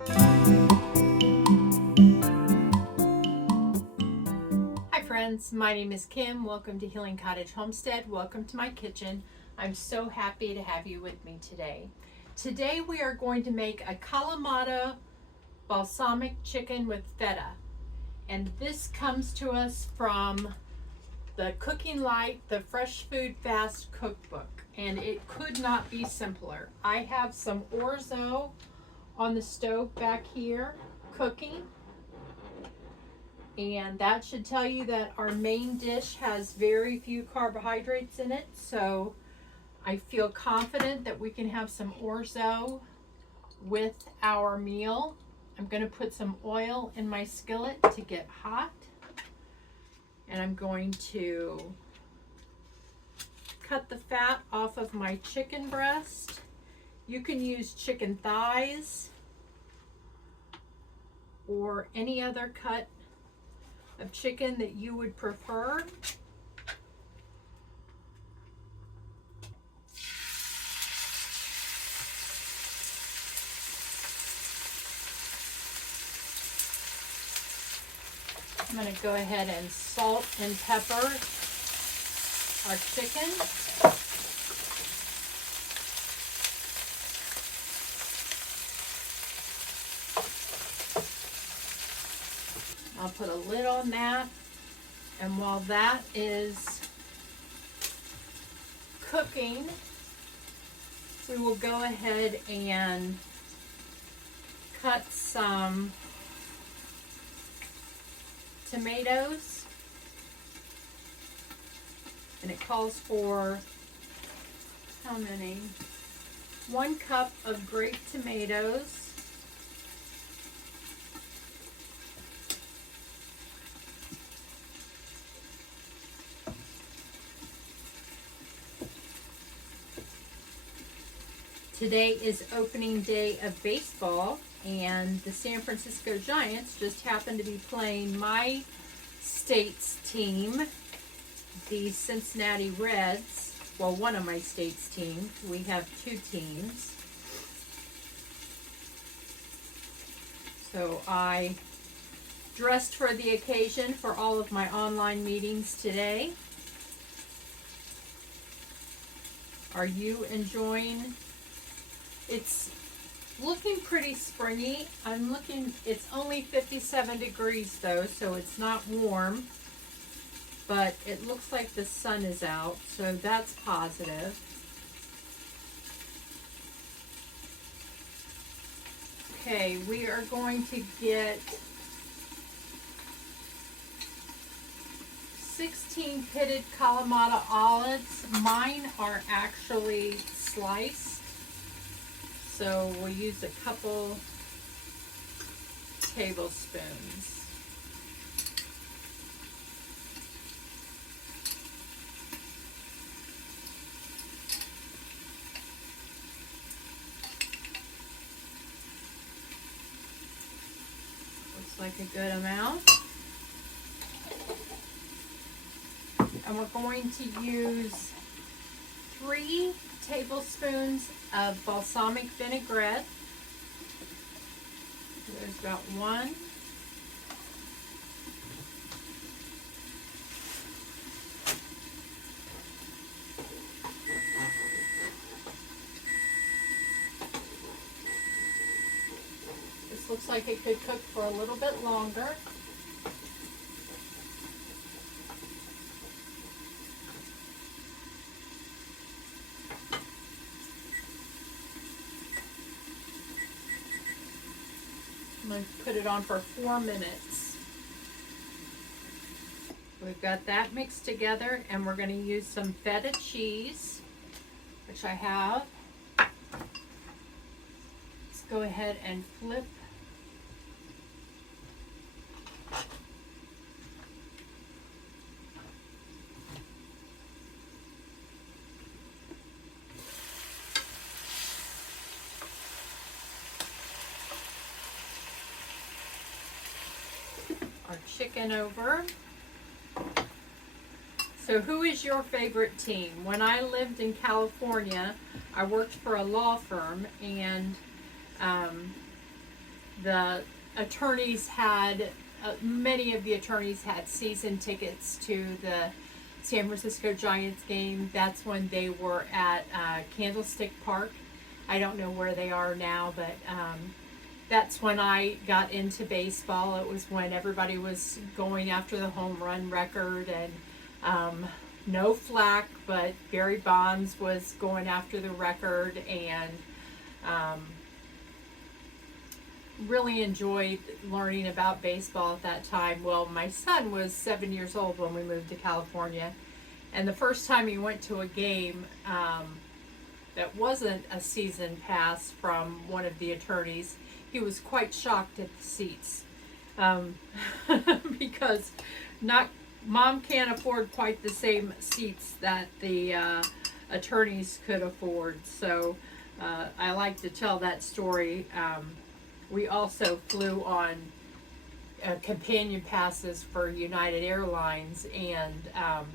Hi friends, my name is Kim. Welcome to Healing Cottage Homestead. Welcome to my kitchen. I'm so happy to have you with me today. Today we are going to make a Kalamata balsamic chicken with feta. And this comes to us from the Cooking Light, the Fresh Food Fast cookbook. And it could not be simpler. I have some orzo on the stove back here cooking. And that should tell you that our main dish has very few carbohydrates in it, so I feel confident that we can have some orzo with our meal. I'm going to put some oil in my skillet to get hot, and I'm going to cut the fat off of my chicken breast. You can use chicken thighs or any other cut of chicken that you would prefer. I'm going to go ahead and salt and pepper our chicken. I'll put a lid on that, and while that is cooking, we will go ahead and cut some tomatoes, and it calls for how many? 1 cup of grape tomatoes. Today is opening day of baseball, and the San Francisco Giants just happened to be playing my state's team, the Cincinnati Reds. Well, one of my state's teams. We have 2 teams. So I dressed for the occasion for all of my online meetings today. Are you enjoying? It's looking pretty springy. It's only 57 degrees though, so it's not warm, but it looks like the sun is out, so that's positive. Okay, we are going to get 16 pitted Kalamata olives. Mine are actually sliced, so we'll use a couple tablespoons. Looks like a good amount. And we're going to use 3 tablespoons of balsamic vinaigrette. There's about 1. This looks like it could cook for a little bit longer. I'm going to put it on for 4 minutes. We've got that mixed together, and we're going to use some feta cheese, which I have. Let's go ahead and flip our chicken over. So who is your favorite team? When I lived in California, I worked for a law firm, and the attorneys had, many of the attorneys had season tickets to the San Francisco Giants game. That's when they were at Candlestick Park. I don't know where they are now, but that's when I got into baseball. It was when everybody was going after the home run record, and no flack, but Barry Bonds was going after the record, and really enjoyed learning about baseball at that time. Well, my son was 7 years old when we moved to California, and the first time he went to a game that wasn't a season pass from one of the attorneys, he was quite shocked at the seats, because mom can't afford quite the same seats that the attorneys could afford. So I like to tell that story. We also flew on companion passes for United Airlines, and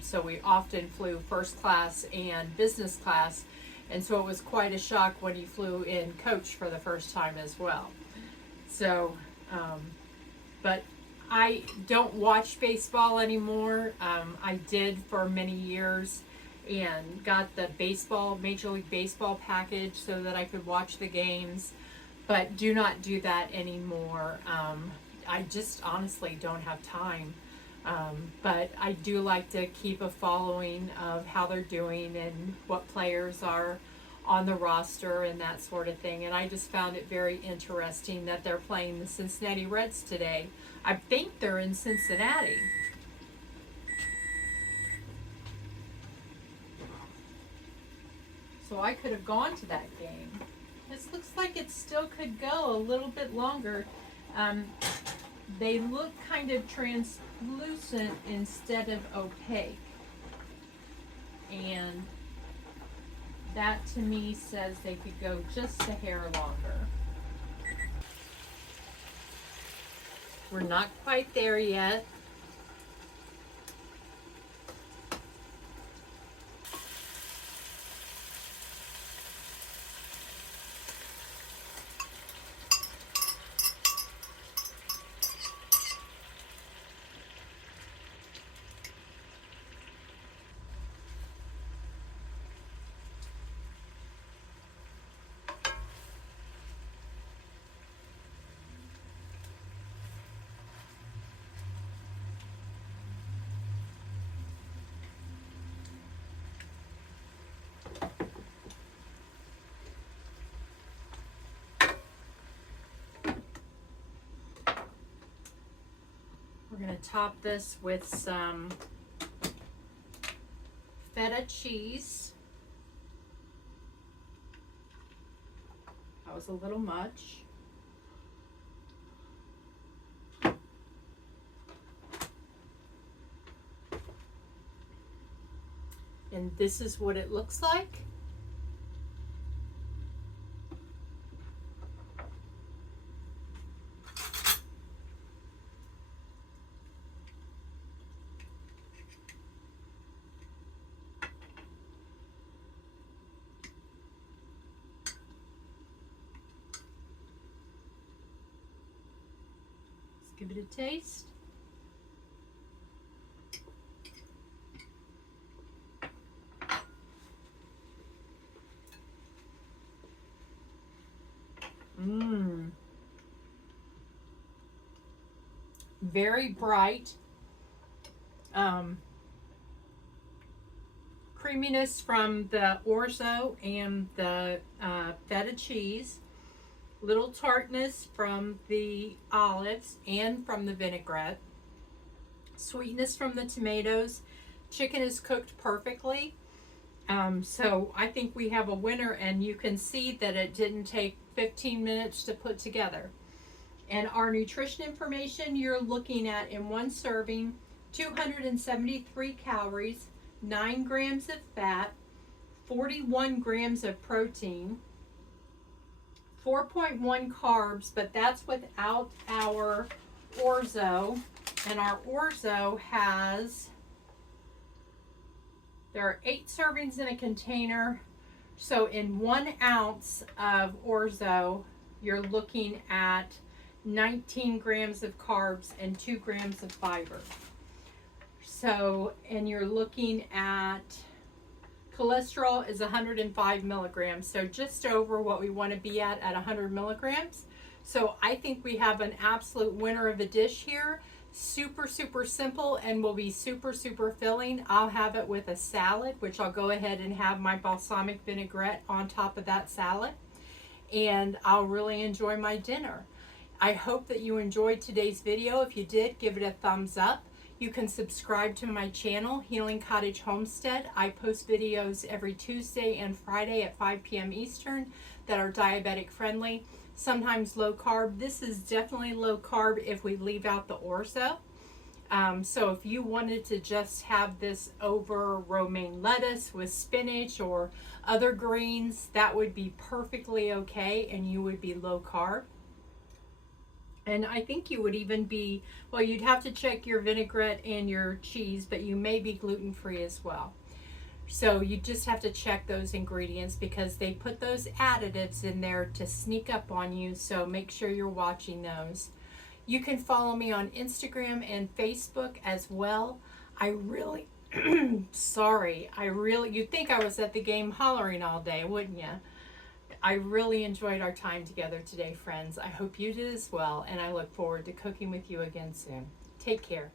so we often flew first class and business class, and so it was quite a shock when he flew in coach for the first time as well. So, but I don't watch baseball anymore. I did for many years, and got the Major League Baseball package so that I could watch the games, but do not do that anymore. I just honestly don't have time. But I do like to keep a following of how they're doing and what players are on the roster and that sort of thing. And I just found it very interesting that they're playing the Cincinnati Reds today. I think they're in Cincinnati. So I could have gone to that game. This looks like it still could go a little bit longer. They look kind of translucent instead of opaque. And that to me says they could go just a hair longer. We're not quite there yet. We're going to top this with some feta cheese. That was a little much. And this is what it looks like. Give it a taste. Very bright. Creaminess from the orzo and the feta cheese. Little tartness from the olives and from the vinaigrette. Sweetness from the tomatoes. Chicken is cooked perfectly. So I think we have a winner, and you can see that it didn't take 15 minutes to put together. And our nutrition information, you're looking at in one serving, 273 calories, 9 grams of fat, 41 grams of protein, 4.1 carbs, but that's without our orzo. And our orzo has, there are 8 servings in a container. So in 1 ounce of orzo, you're looking at 19 grams of carbs, and 2 grams of fiber. So, and you're looking at cholesterol is 105 milligrams, so just over what we want to be at 100 milligrams. So I think we have an absolute winner of a dish here. Super, super simple, and will be super, super filling. I'll have it with a salad, which I'll go ahead and have my balsamic vinaigrette on top of that salad, and I'll really enjoy my dinner. I hope that you enjoyed today's video. If you did, give it a thumbs up. You can subscribe to my channel, Healing Cottage Homestead. I post videos every Tuesday and Friday at 5 p.m. Eastern that are diabetic friendly, sometimes low carb. This is definitely low carb if we leave out the orzo. So if you wanted to just have this over romaine lettuce with spinach or other greens, that would be perfectly okay, and you would be low carb. And I think you would even be, well, you'd have to check your vinaigrette and your cheese, but you may be gluten-free as well. So you just have to check those ingredients because they put those additives in there to sneak up on you, so make sure you're watching those. You can follow me on Instagram and Facebook as well. I really, you'd think I was at the game hollering all day, wouldn't you? I really enjoyed our time together today, friends. I hope you did as well, and I look forward to cooking with you again soon. Take care.